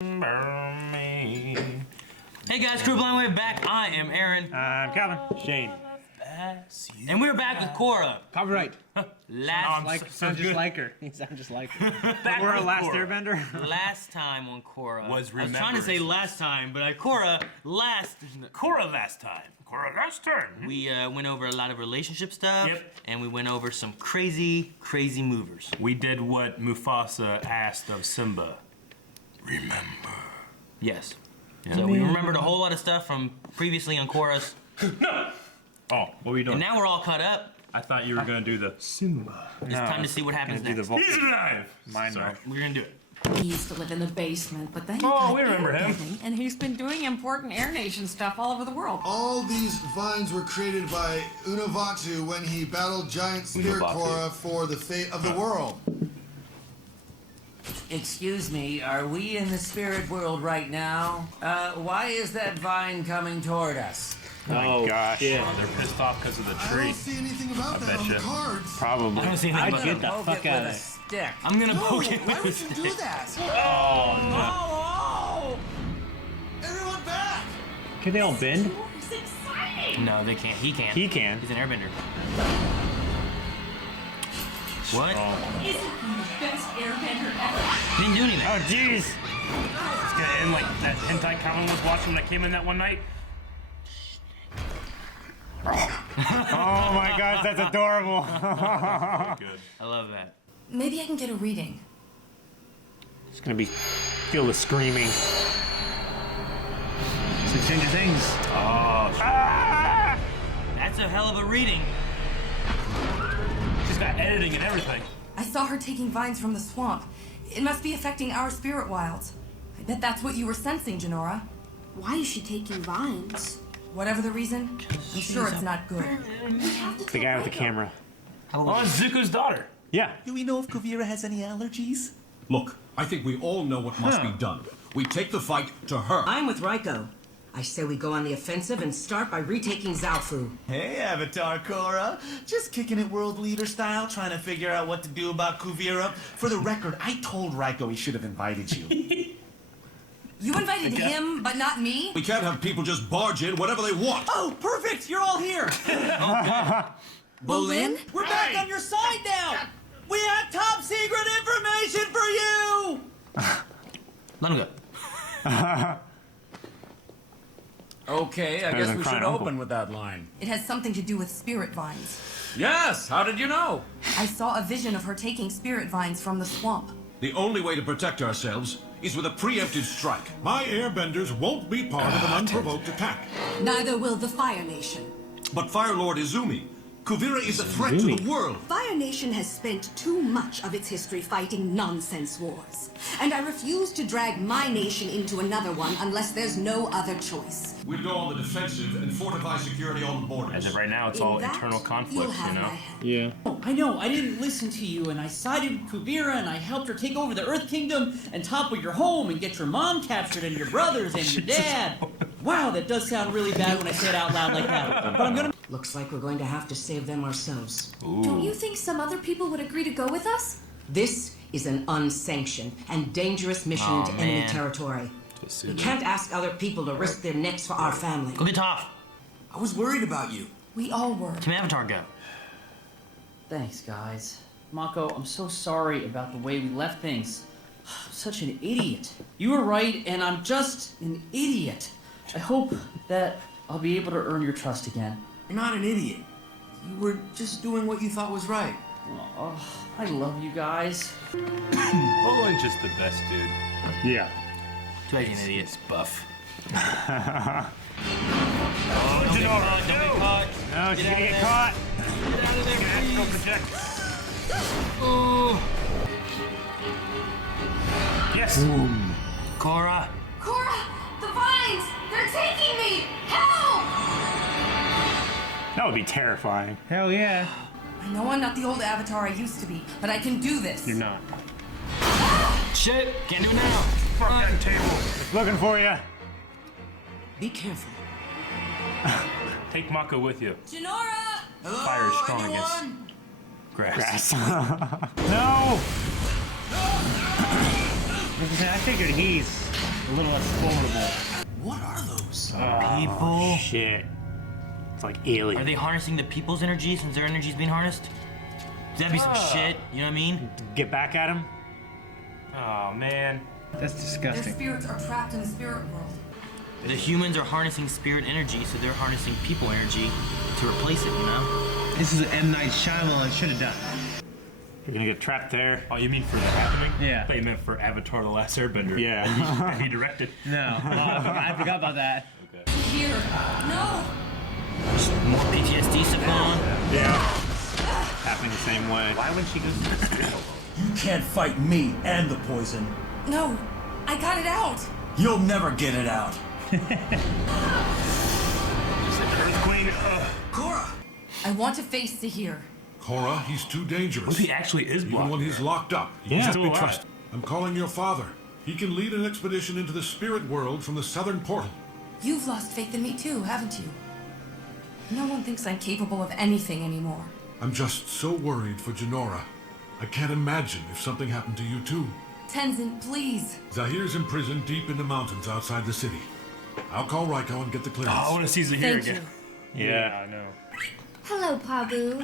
Hey guys, Crew Blind Wave back. I am Aaron. I'm Calvin. Shane. And we're back with Korra. Copyright. Sounds just like her. You sound just like her. Back We're a with last Korra. airbender. Last time on Korra. Was I was trying to remembrance. say last time, but Korra last time. Korra last turn. we went over a lot of relationship stuff. Yep. And we went over some crazy movers. We did what Mufasa asked of Simba. Remember. Yes. So we remembered a whole lot of stuff from previously on Korra's. No! Oh, what were you doing? And now we're all caught up. I thought you were gonna do the Simba. It's time to see what happens next. He's alive! Mine Sorry. We're gonna do it. He used to live in the basement, but then he Oh, got we remember him. airbending, and he's been doing important Air Nation stuff all over the world. All these vines were created by Unavatu when he battled giant spirit Unavatu. Korra for the fate of the world. Excuse me, are we in the spirit world right now? Why is that vine coming toward us? Oh, gosh. Yeah. Oh, they're pissed off because of the I tree. don't see anything about that on the betcha. cards. Probably. I don't see anything I'd about get that. the fuck out of there. Stick. I'm gonna No, poke it why with would a you stick. do that? Oh! Everyone back! Can they all bend? It's exciting! No, they can't. He can. He can. He's an airbender. What? Isn't he the best airbender ever? He didn't do anything. Oh, jeez. And like that hentai Calvin was watching that came in that one night. Oh my gosh, that's adorable. Good. I love that. Maybe I can get a reading. It's gonna be feel the screaming. Some Stranger Things. Oh, That's a hell of a reading. she's got editing and everything. I saw her taking vines from the swamp. It must be affecting our spirit wilds. I bet that's what you were sensing, Janora. Why is she taking vines? Whatever the reason, I'm sure it's not good. The guy with the camera. Oh, it's Zuko's daughter. Yeah. Do we know if Kuvira has any allergies? Look, I think we all know what must be done. We take the fight to her. I'm with Raiko. I say we go on the offensive and start by retaking Zaofu. Hey, Avatar Korra. Just kicking it world leader style, trying to figure out what to do about Kuvira. For the record, I told Raiko he should have invited you. You invited him, but not me? We can't have people just barge in whatever they want. Oh, perfect! You're all here! Bolin? We're back on your side now! We have top secret information for you! Let him go. Okay, I Better guess than we crying should uncle. open with that line. It has something to do with spirit vines. Yes, how did you know? I saw a vision of her taking spirit vines from the swamp. The only way to protect ourselves is with a preemptive strike. My airbenders won't be part of an unprovoked attack. Neither will the Fire Nation. But Fire Lord Izumi, Kuvira is a threat to the world. Fire Nation has spent too much of its history fighting nonsense wars. And I refuse to drag my nation into another one unless there's no other choice. We'll go on the defensive and fortify security on the borders. As of right now, it's In all that, internal you'll conflicts, have you know? my help. Yeah. I know, I didn't listen to you, and I sided with Kuvira, and I helped her take over the Earth Kingdom and topple your home and get your mom captured and your brothers and your dad. Wow, that does sound really bad when I say it out loud like that. But I'm gonna... Looks like we're going to have to save them ourselves. Don't you think some other people would agree to go with us? This is an unsanctioned and dangerous mission into enemy man. territory. We can't ask other people to risk their necks for our family. Go get Toph. I was worried about you. We all were. Team Avatar go. Thanks, guys. Mako, I'm so sorry about the way we left things. I'm such an idiot. You were right, and I'm just an idiot. I hope that I'll be able to earn your trust again. You're not an idiot. You were just doing what you thought was right. Oh, I love you guys. Bolin's just the best dude. Yeah. Too bad he's an idiot. He's buff. Oh, don't get caught. Don't get caught. No, she's gonna get caught. Get out of there, Astral please. project. Ooh. Yes. Korra. Korra! The vines! They're taking me! Help! That would be terrifying. Hell yeah. I know I'm not the old Avatar I used to be, but I can do this. You're not. Shit. Can't do it now. Fuck that table. Looking for you. Be careful. Take Mako with you. Janora! Fire is strong against grass. No! I figured he's A little less formidable. What are those? People. Shit. It's like alien. Are they harnessing the people's energy since their energy is being harnessed? That'd be some shit. You know what I mean? Get back at him? Oh man. That's Their disgusting. spirits are trapped in the spirit world. The humans are harnessing spirit energy, so they're harnessing people energy to replace it. You know? This is what M. Night Shyamalan should have done. You're gonna get trapped there. Oh, you mean for that happening? Yeah. I thought you meant for Avatar: The Last Airbender. Yeah. That he directed. No. Oh, I forgot about that. Here. No! More PTSD stuff going on. Yeah. Happening the same way. Why would she go to the spirit world? You can't fight me and the poison. No! I got it out! You'll never get it out. Just an earthquake. Korra! I want to face Zaheer. Korra, he's too dangerous. What if he actually is Even blocked? when he's locked up, he Yeah. can't Still be alive. trusted. I'm calling your father. He can lead an expedition into the spirit world from the southern portal. You've lost faith in me too, haven't you? No one thinks I'm capable of anything anymore. I'm just so worried for Jinora. I can't imagine if something happened to you too. Tenzin, please. Zaheer's imprisoned deep in the mountains outside the city. I'll call Raiko and get the clearance. Oh, I want to see Zaheer Thank again. you. Yeah. I know. Hello, Pabu.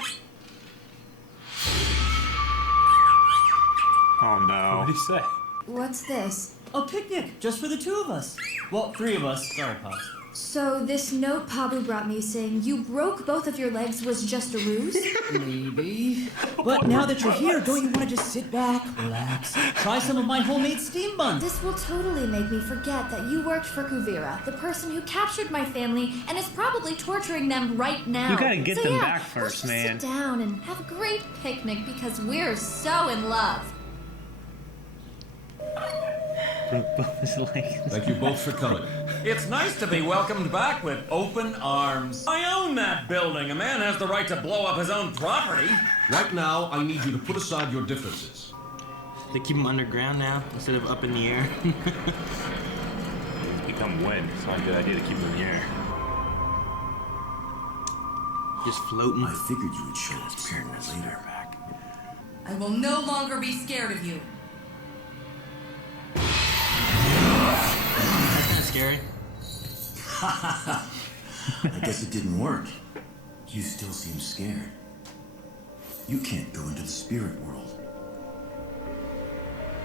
Oh no. What did he say? What's this? A picnic, just for the two of us. Well, three of us. Sorry, Pops. So this note Pabu brought me saying you broke both of your legs was just a ruse? Maybe. But now that you're here, don't you want to just sit back, relax, try some of my homemade steam buns? This will totally make me forget that you worked for Kuvira, the person who captured my family and is probably torturing them right now. You gotta get so them yeah, back first, let's just man. Sit down and have a great picnic because we're so in love. Broke both his legs. Thank you both for coming. It's nice to be welcomed back with open arms. I own that building. A man has the right to blow up his own property. Right now, I need you to put aside your differences. They keep them underground now instead of up in the air. It's become wind. It's not a good idea to keep them in the air. Just floating. I figured you would show up sooner or later. I will no longer be scared of you. That's kind of scary. I guess it didn't work. You still seem scared. You can't go into the spirit world.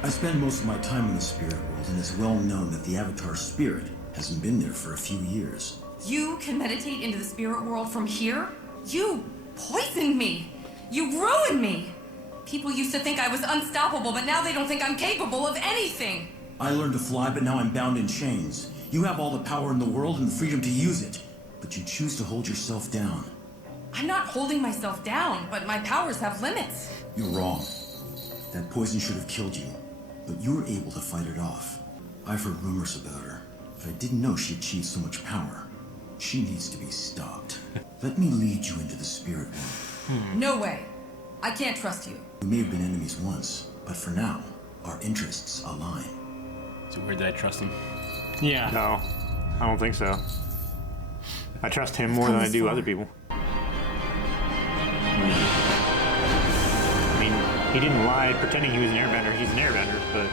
I spend most of my time in the spirit world, and it's well known that the Avatar spirit hasn't been there for a few years. You can meditate into the spirit world from here? You poisoned me. You ruined me. People used to think I was unstoppable, but now they don't think I'm capable of anything. I learned to fly, but now I'm bound in chains. You have all the power in the world and the freedom to use it, but you choose to hold yourself down. I'm not holding myself down, but my powers have limits. You're wrong. That poison should have killed you, but you were able to fight it off. I've heard rumors about her, but I didn't know she achieved so much power. She needs to be stopped. Let me lead you into the spirit world. No way. I can't trust you. We may have been enemies once, but for now, our interests align. Is it weird that I trust him? Yeah. No, I don't think so. I trust him more than I do other people. I mean, he didn't lie pretending he was an airbender. He's an airbender, but...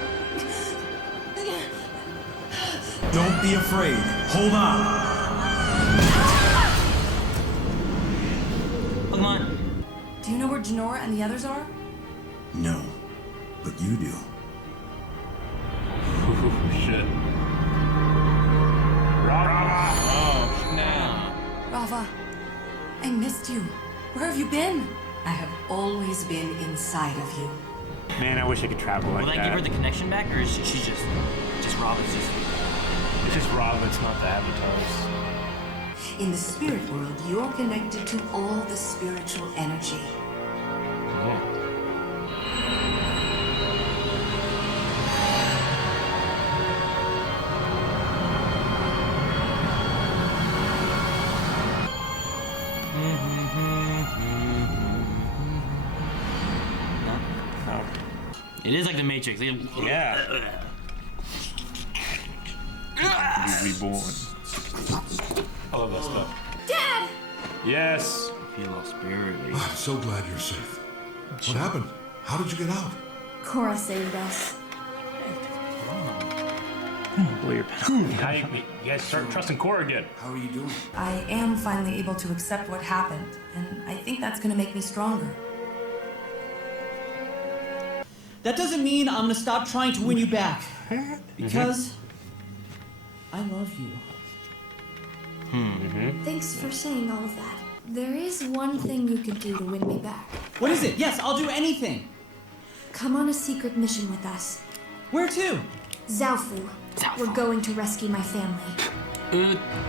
Don't be afraid. Hold on. Pokemon. Do you know where Jinora and the others are? No, but you do. Shit. Rava! Oh, No. Rava, I missed you. Where have you been? I have always been inside of you. Man, I wish I could travel like Will that that. give her the connection back, or is she just Robin's just... It's just Rava, it's not the avatars. In the spirit world, you're connected to all the spiritual energy. It is like the Matrix. Yeah. Reborn. I love that stuff. Dad! Yes. I feel all spirited. I'm so glad you're safe. What happened? How did you get out? Korra saved us. pull your pen. Now you guys start trusting Korra again. How are you doing? I am finally able to accept what happened, and I think that's gonna make me stronger. That doesn't mean I'm gonna stop trying to win you back. Because I love you. Thanks for saying all of that. There is one thing you could do to win me back. What is it? Yes, I'll do anything. Come on a secret mission with us. Where to? Zaofu. We're going to rescue my family.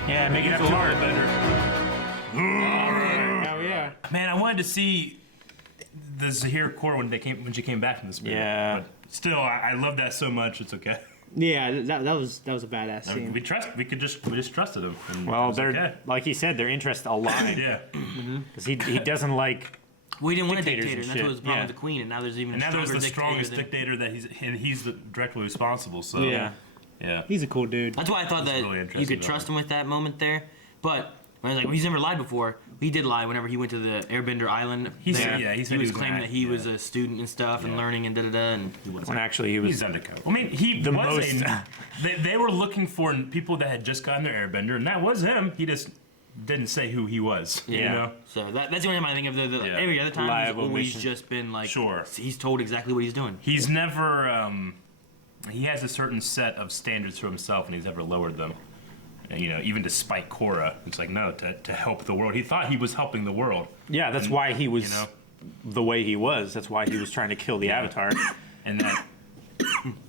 Yeah, make it up to her better. Oh yeah. Man, I wanted to see the Zaheer Korra when she came back from the spirit. Yeah. But still, I love that so much. It's okay. Yeah, that was a badass scene. We just trusted him. And Well, it was they're okay. like he said, their interests align. Yeah. Because he doesn't like. We didn't want a dictators dictator, and and that's what was shit. the problem Yeah. with the queen, and now there's even And a now there's stronger the strongest dictator dictator he's directly responsible. So Yeah. yeah. He's a cool dude. That's why I thought It's that really you interesting could trust him with that moment there. But I was like, well, he's never lied before. He did lie whenever he went to the Airbender Island. He said- there. yeah, he said he was he was claiming an that he act- was a student and stuff and learning and da-da-da, and he wasn't. When actually he was. He's undercover. I mean, he The was most- they were looking for people that had just gotten their Airbender, and that was him. He just didn't say who he was. You Yeah. know? So that's the only time I think of the Yeah. every other time Lie he's of always omission. just been like, Sure. he's told exactly what he's doing. He's never. He has a certain set of standards for himself, and he's never lowered them. And, you know, even despite Korra, it's like no, to help the world. He thought he was helping the world. Yeah, that's why he was You know? the way he was. That's why he was trying to kill the Avatar. And that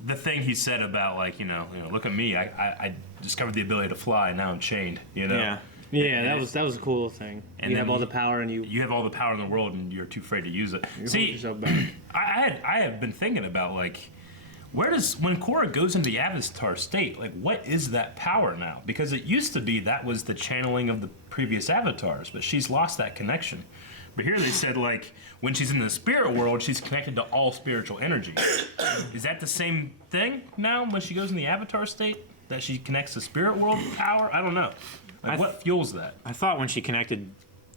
the thing he said about like you know look at me, I discovered the ability to fly, now I'm chained. You know. Yeah. Yeah, that was a cool thing. And You then have all the power, and you have all the power in the world, and you're too afraid to use it. hold See, yourself back. I have been thinking about like, when Korra goes into the Avatar state, like what is that power now? Because it used to be that was the channeling of the previous avatars, but she's lost that connection. But here they said like when she's in the spirit world, she's connected to all spiritual energy. Is that the same thing now when she goes in the Avatar state? That she connects to spirit world power? I don't know. Like, what fuels that? I thought when she connected,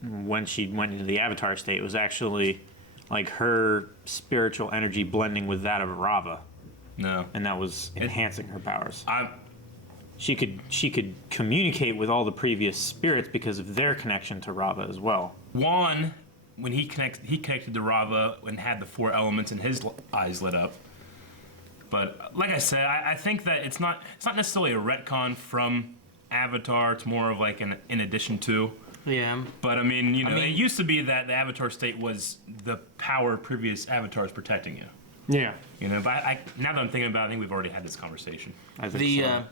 when she went into the Avatar state, it was actually like her spiritual energy blending with that of Rava. No. And that was enhancing her powers. I She could communicate with all the previous spirits because of their connection to Rava as well. Juan, when he connected to Rava and had the 4 elements and his eyes lit up. But like I said, I think that it's not necessarily a retcon from Avatar. It's more of like an in addition to. Yeah. But I mean, it used to be that the Avatar state was the power of previous avatars protecting you. Yeah. You know, but now that I'm thinking about it, I think we've already had this conversation. I think so.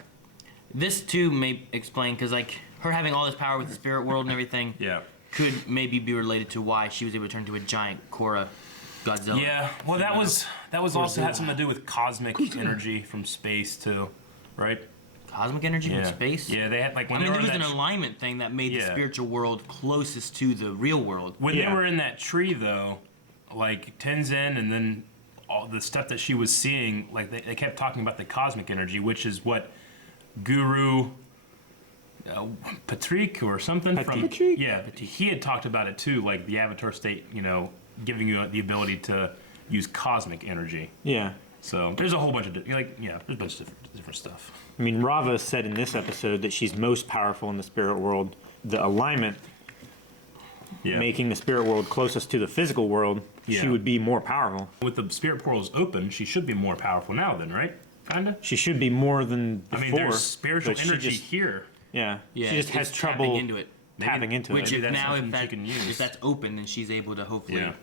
This too may explain because like her having all this power with the spirit world and everything. Yeah. Could maybe be related to why she was able to turn into a giant Korra Godzilla. Yeah, well, that was also had something to do with cosmic energy from space too, right? Cosmic energy from space? Yeah, they had like when I mean, they were there was in an that alignment thing that made the Yeah. spiritual world closest to the real world. when they were in that tree though, like Tenzin and then all the stuff that she was seeing, like they kept talking about the cosmic energy, which is what Guru Patrick or something from yeah, he had talked about it too, like the Avatar state, giving you the ability to use cosmic energy. Yeah. So there's a whole bunch of there's a bunch of different stuff. I mean, Rava said in this episode that she's most powerful in the spirit world. The alignment, making the spirit world closest to the physical world, she would be more powerful. With the spirit portals open, she should be more powerful now then, right? Kinda? She should be more than before. I mean, there's spiritual but she energy just- here. Yeah. Yeah, she just has it's trouble tapping into it. tapping into Which it. if that's now something she if can use. that's open, then she's able to hopefully Yeah.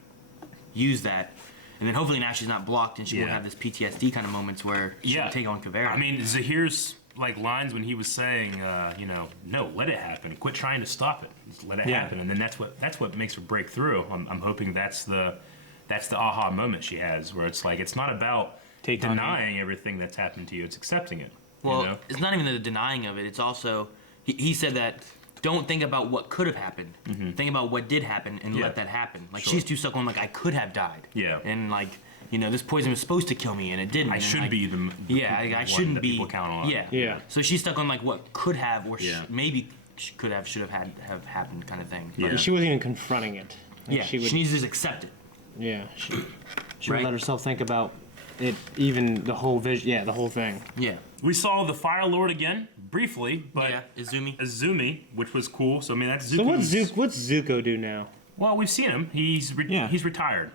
use that. And then hopefully now she's not blocked and she won't Yeah. have this PTSD kind of moments where she can take on Kuvira. I mean, Zaheer's lines when he was saying, no, let it happen. Quit trying to stop it. Just let it happen. And then that's what makes her break through. I'm hoping that's the aha moment she has, where it's like it's not about denying everything that's happened to you. It's accepting it. Well, it's not even the denying of it. It's also he said that don't think about what could have happened. Think about what did happen and let that happen. Like she's too stuck on like I could have died. Yeah. And like this poison was supposed to kill me and it didn't. I and should like, be the I one shouldn't that be. people count on. Yeah. Yeah. So she's stuck on like what could have or Yeah. maybe should have have happened kind of thing. Yeah. She wasn't even confronting it. Like, Yeah. She needs to just accept it. Yeah. She Right. would let herself think about even the whole vision. Yeah, the whole thing. Yeah. We saw the Fire Lord again briefly, but Izumi, which was cool. So I mean, that's Zuko. So what's Zuko do now? Well, we've seen him. He's retired.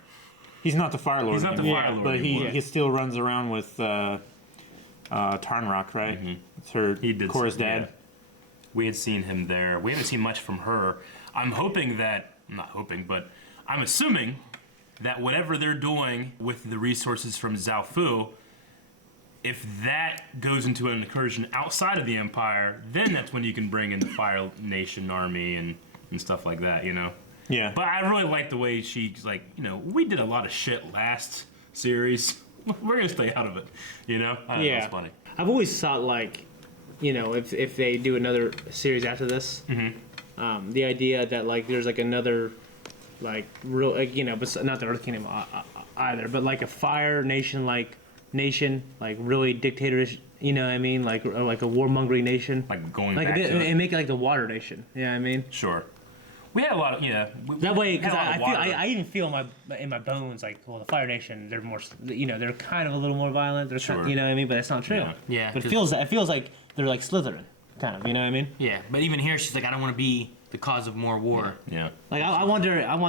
He's not the Fire Lord. He's not the Fire Lord but anymore. he still runs around with Tarnrock, right? It's her Korra's dad. Yeah. We had seen him there. We haven't seen much from her. I'm not hoping, but I'm assuming that whatever they're doing with the resources from Zaofu, if that goes into an incursion outside of the Empire, then that's when you can bring in the Fire Nation army and stuff like that, you know? Yeah. But I really like the way she's like, we did a lot of shit last series. We're going to stay out of it, you know? I don't know, it's funny. I've always thought, like, if they do another series after this, the idea that, like, there's, like, another, like, real, like, but not the Earth Kingdom either, but, like, a Fire Nation, like, really dictatorish, you know what I mean? Like a warmongering nation. Like going like back to it. And make it like the Water Nation, you know what I mean? Sure. We had a lot of, that way, because I I even feel in my bones, like, well, the Fire Nation, they're more, they're kind of a little more violent. They're kind, you know what I mean? But it's not true. Yeah. But it feels like they're like Slytherin, kind of, you know what I mean? Yeah, but even here, she's like, I don't want to be the cause of more war. Yeah. Like, I want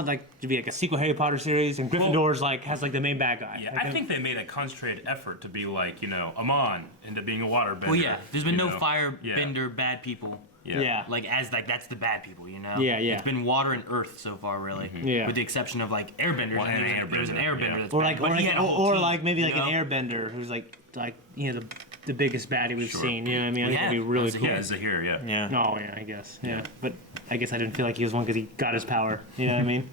like to be like a sequel Harry Potter series, and Gryffindor's like has like the main bad guy. Yeah, I think they made a concentrated effort to be like, Amon ended up being a waterbender. Well, yeah, there's been no firebender bad people. Yeah. Like that's the bad people, you know. Yeah. It's been water and earth so far, really. Yeah. With the exception of like airbenders. Well, There's an airbender that's or bad, like but he had a whole team, like maybe like you know? an airbender who's like the biggest baddie we've seen. You know what I mean? I think that'd be really cool. Yeah, Zaheer, yeah. Yeah. Oh yeah, I guess. Yeah. But I guess I didn't feel like he was one because he got his power. You know what I mean?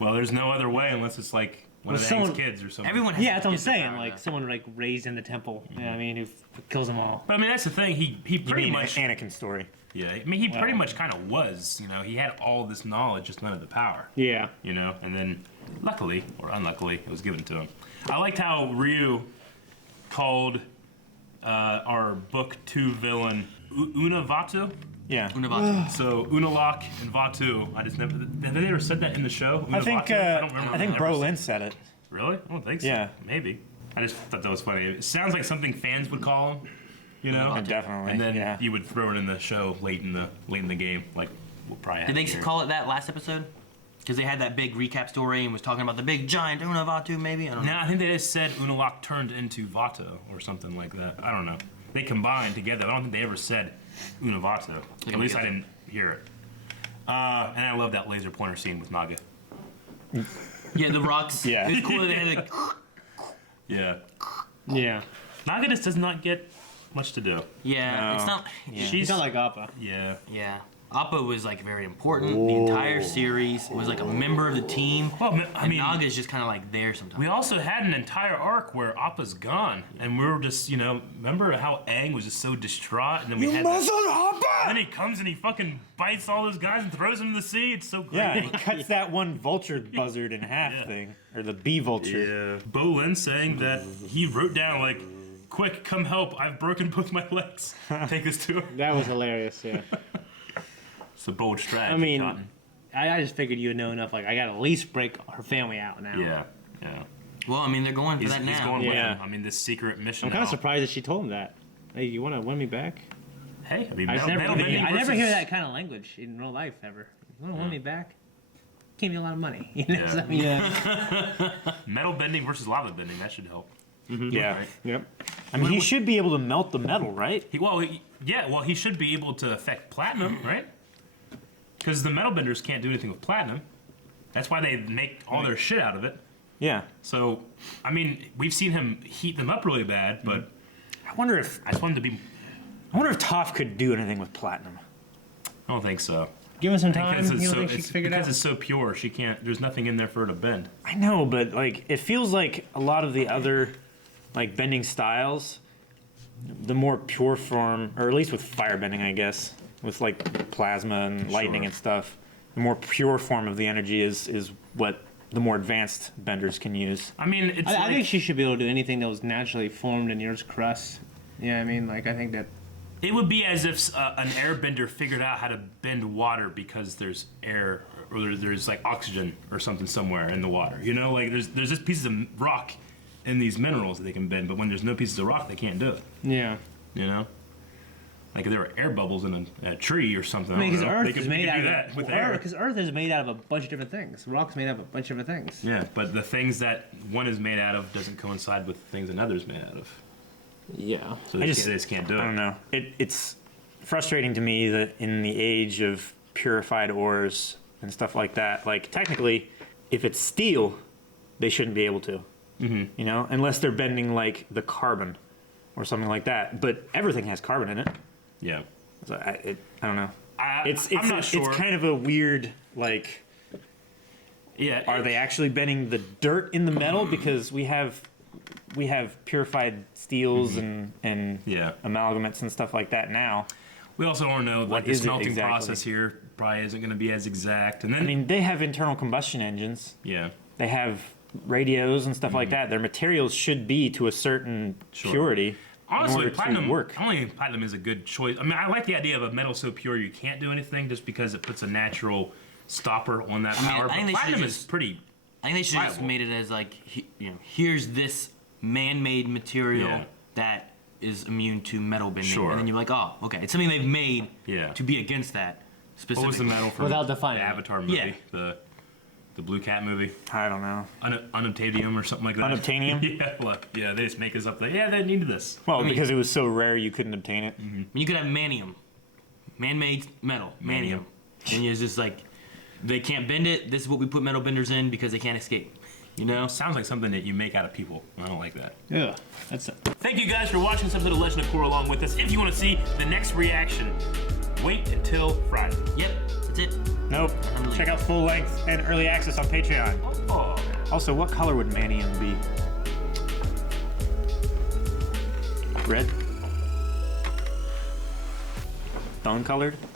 Well, there's no other way unless it's like one of Aang's kids or something. Everyone has that's what I'm kids saying. power, Like though. someone like raised in the temple. You know what I mean? Who kills them all. But I mean, that's the thing. He pretty much Anakin's story. Yeah, I mean, he pretty much kind of was. He had all this knowledge, just none of the power. Yeah. And then, luckily or unluckily, it was given to him. I liked how Ryu called our book 2 villain Unavatu. Yeah. Unavatu. So Unalak and Vatu. I just never. Have they ever said that in the show? I think I don't remember. I think Brolin said it. Really? I don't think so. Yeah. Maybe. I just thought that was funny. It sounds like something fans would call him. Definitely. And then you would throw it in the show late in the game, like we'll probably. Did they call it that last episode? Because they had that big recap story and was talking about the big giant Unavatu, maybe. I don't know. No, I think they just said Unalak turned into Vato or something like that. I don't know. They combined together. I don't think they ever said Unavato. At least I didn't hear it. And I love that laser pointer scene with Naga. Yeah, the rocks. Yeah. It was cool that they had like. Yeah. Yeah. Naga just does not get much to do. Yeah, No. it's not. Yeah. She's not like Appa. Yeah. Yeah. Appa was like very important. The entire series was like a member of the team. Well, I mean, Naga's just kind of like there sometimes. we also had an entire arc where Appa's gone, and we were just, remember how Aang was just so distraught, and then we had. Then he comes and he fucking bites all those guys and throws them in the sea. It's so great. Yeah, and he cuts that one vulture buzzard in half thing, or the bee vulture. Yeah. Bolin saying that he wrote down like, "Quick, come help! I've broken both my legs. Take this to him." That was hilarious. Yeah. It's a bold strategy. I mean, Cotton. I just figured you'd know enough. Like, I gotta at least break her family out now. Yeah. Well, I mean, they're going for that now. He's going with Yeah. him. I mean, this secret mission. I'm kind of now. surprised that she told him that. Hey, you want to win me back? Hey, I mean, I metal bending never versus- hear that kind of language in real life ever. You want to win me back? Give me a lot of money. You know? Yeah. So, I mean, Metal bending versus lava bending. That should help. Yeah. Right? Yep. I mean, he should be able to melt the metal, right? He should be able to affect platinum, right? Because the metal benders can't do anything with platinum. That's why they make all their shit out of it. Yeah. So, I mean, we've seen him heat them up really bad, but I wonder if Toph could do anything with platinum. I don't think so. Give us some time. Because You it's don't so, think she it's, can figure it because out? it's so pure, she can't. There's nothing in there for her to bend. I know, but like it feels like a lot of the other like bending styles, the more pure form, or at least with firebending, I guess, with like plasma and lightning and stuff, the more pure form of the energy is what the more advanced benders can use. I mean, it's I think she should be able to do anything that was naturally formed in the Earth's crust. Yeah, I mean, like I think that. It would be as if an airbender figured out how to bend water because there's air or there's like oxygen or something somewhere in the water. You know, like there's this piece of rock in these minerals that they can bend, but when there's no pieces of rock, they can't do it. Yeah. You know? Like if there were air bubbles in a tree or something. I mean, because Earth they could is made do out of that with air. Because Earth is made out of a bunch of different things. Rock's made out of a bunch of different things. Yeah, but the things that one is made out of doesn't coincide with things another's made out of. Yeah. So they just can't do it. I don't know. It's frustrating to me that in the age of purified ores and stuff like that, like technically, if it's steel, they shouldn't be able to. Mm-hmm. You know, unless they're bending like the carbon or something like that. But everything has carbon in it. Yeah. So I don't know. I'm not sure. It's kind of a weird like. Yeah. Are they actually bending the dirt in the metal? Because we have purified steels and amalgamates and stuff like that now. We also don't know like the smelting process here probably isn't going to be as exact. And then I mean, they have internal combustion engines. Yeah. They have radios and stuff like that. Their materials should be to a certain purity. Honestly, in order platinum. to work. I don't think platinum is a good choice. I mean, I like the idea of a metal so pure you can't do anything, just because it puts a natural stopper on that power. I think they platinum should is pretty. I think they should have just made it as like, here's this man-made material that is immune to metal bending, Sure. and then you're like, oh, okay, it's something they've made to be against that. Specifically. What was the metal from without the defining Avatar movie? The Blue Cat movie. I don't know. Unobtainium or something like that. Unobtainium? Yeah, look. Yeah, they just make this up there. Yeah, they needed this. Well, because it was so rare you couldn't obtain it. You could have manium, man-made metal, manium, and it's just like they can't bend it. This is what we put metal benders in because they can't escape. You know, sounds like something that you make out of people. I don't like that. Yeah, that's it. Thank you guys for watching this episode of Legend of Korra along with us. If you want to see the next reaction, wait until Friday. Yep, that's it. Nope. Check out full length and early access on Patreon. Oh. Also, what color would Manium be? Red? Bone colored?